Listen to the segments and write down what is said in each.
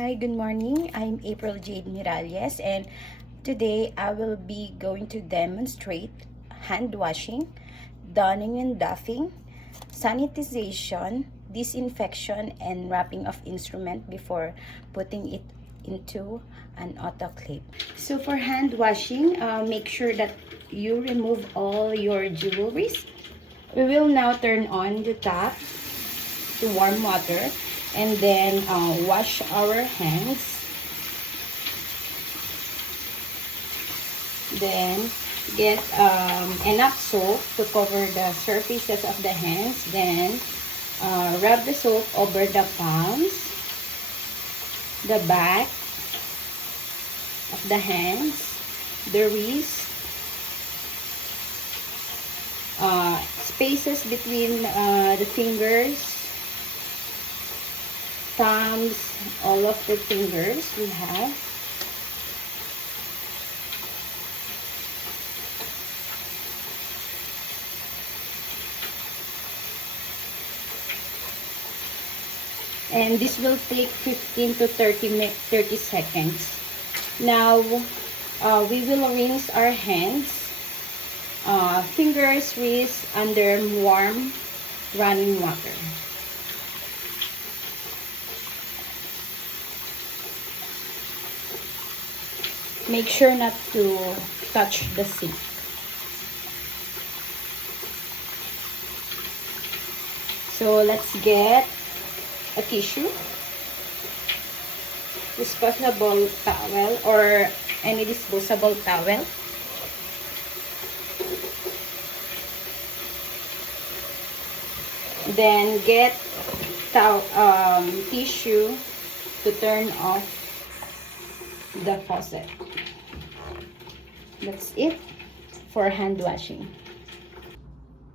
Hi, good morning. I'm April Jade Miralles, and today I will be going to demonstrate hand washing, donning and doffing, sanitization, disinfection, and wrapping of instrument before putting it into an autoclave. So for hand washing, make sure that you remove all your jewelries. We will now turn on the tap to warm water and then wash our hands. Then get enough soap to cover the surfaces of the hands. Then rub the soap over the palms, the back of the hands, the wrist, spaces between the fingers, thumbs, all of the fingers we have. And this will take 15 to 30 seconds. Now, we will rinse our hands, fingers, wrist under warm running water. Make sure not to touch the sink. So let's get a tissue, disposable towel, or any disposable towel. Then get tissue to turn off the faucet. That's it for hand washing.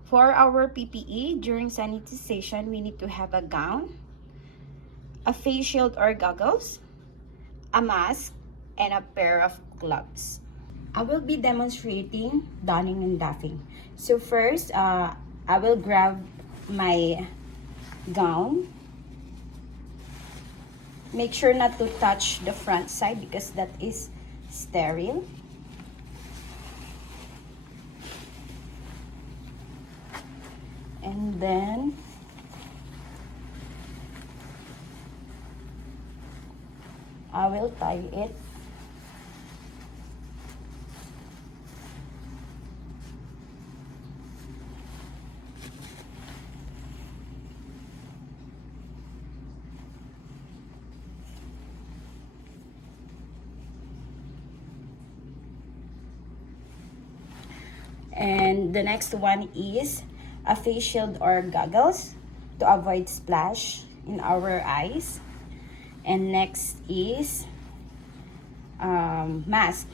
For our PPE during sanitization, we need to have a gown, a face shield or goggles, a mask, and a pair of gloves. I will be demonstrating donning and doffing. So first, I will grab my gown. Make sure not to touch the front side because that is sterile. And then I will tie it. And the next one is a face shield or goggles to avoid splash in our eyes. And next is mask.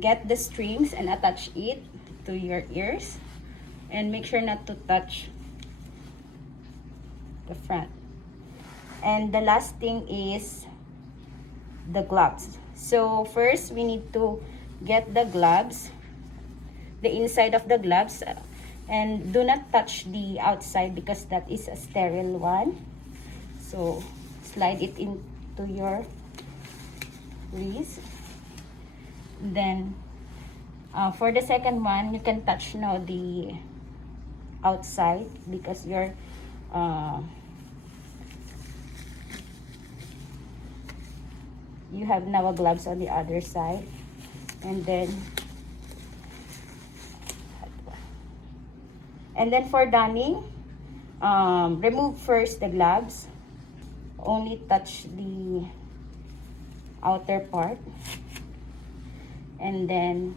Get the strings and attach it to your ears, and make sure not to touch the front. And the last thing is the gloves. So first we need to get the gloves, the inside of the gloves, and do not touch the outside because that is a sterile one. So slide it into your wrist. Then for the second one, you can touch now the outside because you're you have now gloves on the other side. And then for donning, remove first the gloves. Only touch the outer part. And then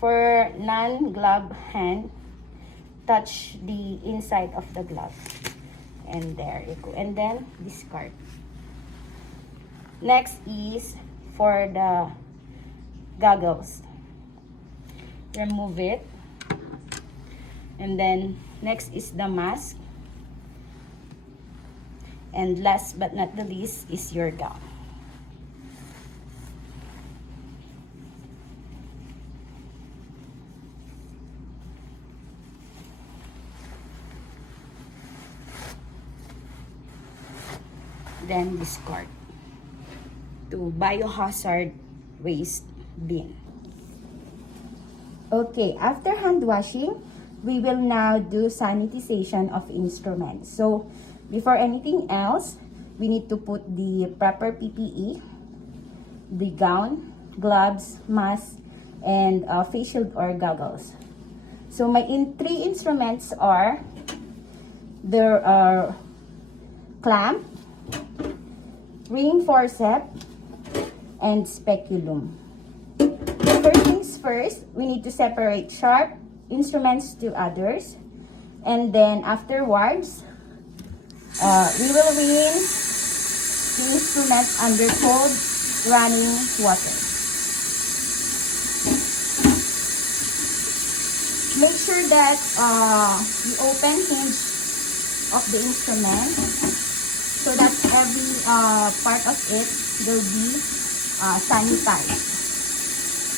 for non-glove hand, touch the inside of the glove. And there you go. And then discard. Next is for the goggles. Remove it. And then next is the mask. And last but not the least is your gown. Then discard. to biohazard waste bin. Okay, after hand washing, we will now do sanitization of instruments. So, before anything else, we need to put the proper PPE, the gown, gloves, mask, and face shield or goggles. So, my three instruments are, there are clamp, ring forceps, and speculum. First things first, we need to separate sharp instruments to others, and then afterwards, we will rinse the instrument under cold running water. Make sure that you open hinge of the instrument so that every part of it will be sanitized.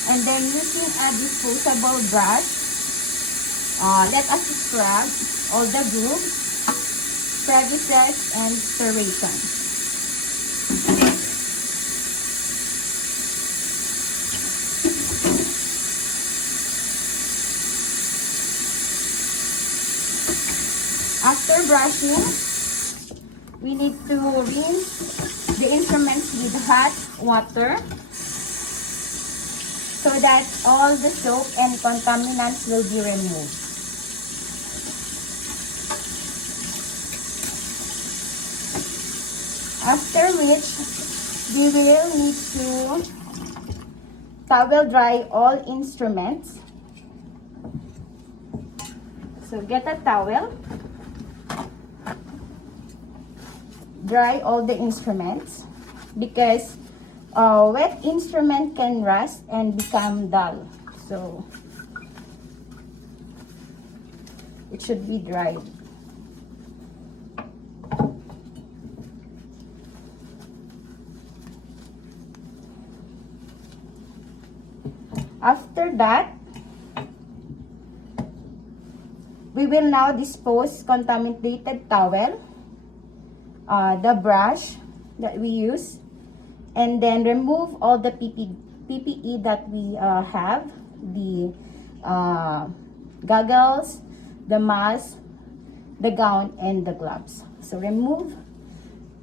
And then using a disposable brush, let us scrub all the grooves, crevices, and serrations. After brushing, we need to rinse the instruments with hot water so that all the soap and contaminants will be removed. After which, we will need to towel dry all instruments. So get a towel, dry all the instruments, because wet instrument can rust and become dull. So it should be dried. After that, we will now dispose contaminated towel, the brush that we use, and then remove all the PPE that we have, the goggles, the mask, the gown, and the gloves. So remove,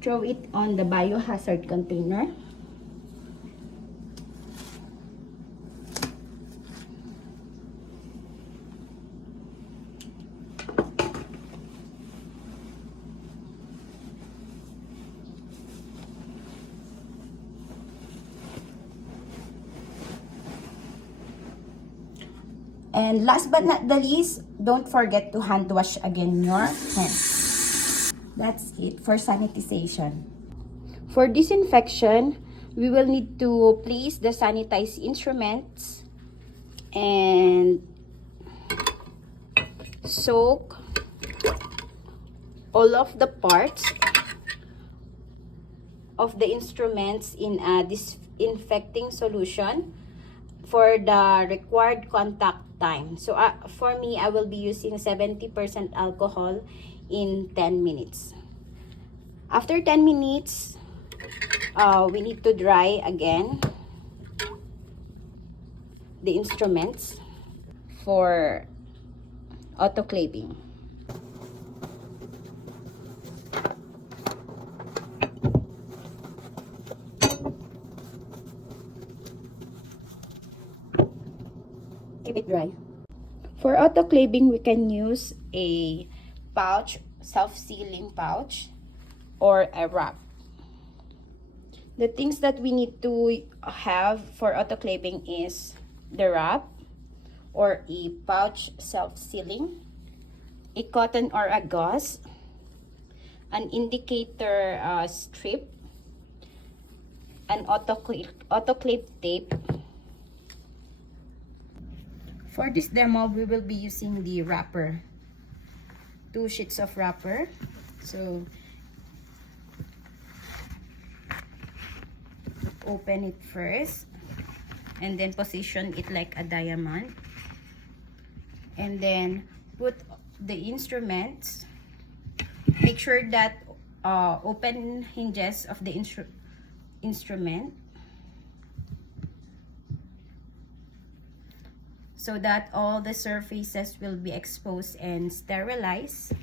throw it on the biohazard container. And last but not the least, don't forget to hand wash again your hands. That's it for sanitization. For disinfection, we will need to place the sanitized instruments and soak all of the parts of the instruments in a disinfecting solution for the required contact time. So for me, I will be using 70% alcohol in 10 minutes. After 10 minutes, we need to dry again the instruments for autoclaving. Keep it dry. For autoclaving, we can use a pouch, self-sealing pouch, or a wrap. The things that we need to have for autoclaving is the wrap or a pouch self-sealing, a cotton or a gauze, an indicator strip, an autoclave tape. For this demo, we will be using the wrapper, 2 sheets of wrapper. So open it first and then position it like a diamond, and then put the instruments. Make sure that open hinges of the instrument so that all the surfaces will be exposed and sterilized.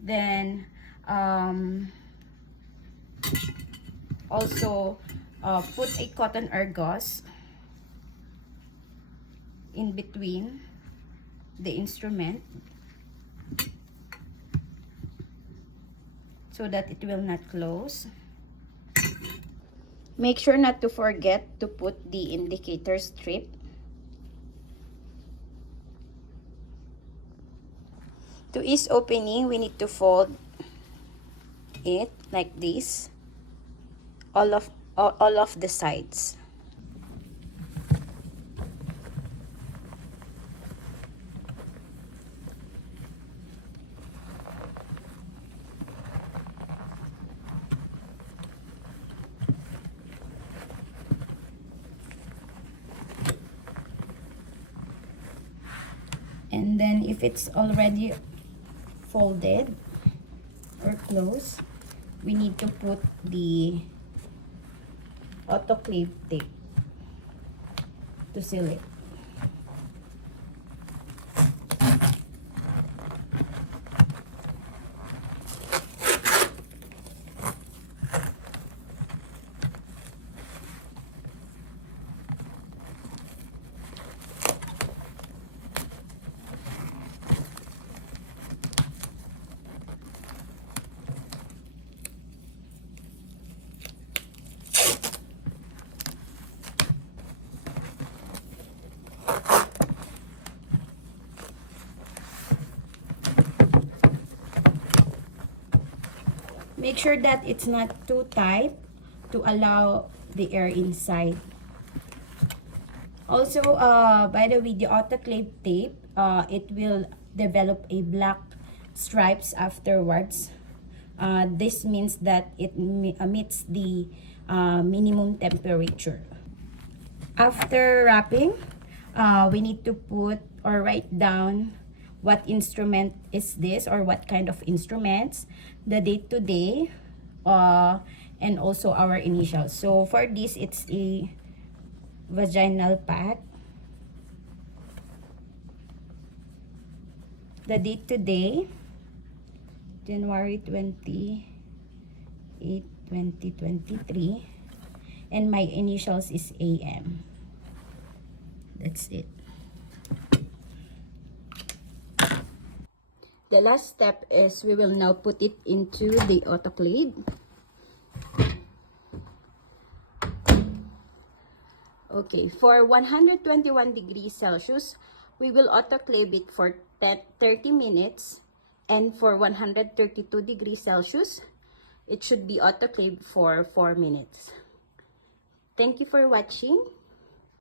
Then also put a cotton or gauze in between the instrument so that it will not close. Make sure not to forget to put the indicator strip. To ease opening, we need to fold it like this, all of the sides. And then if it's already folded or closed, we need to put the autoclave tape to seal it. Make sure that it's not too tight to allow the air inside. Also, by the way, the autoclave tape, it will develop a black stripes afterwards. This means that it meets the minimum temperature. After wrapping, we need to put or write down what instrument is this or what kind of instruments, the date today, and also our initials. So for this, it's a vaginal pack. The date today, January 28, 2023, and my initials is AM. That's it. The last step is we will now put it into the autoclave. Okay, for 121 degrees Celsius, we will autoclave it for 30 minutes. And for 132 degrees Celsius, it should be autoclaved for 4 minutes. Thank you for watching.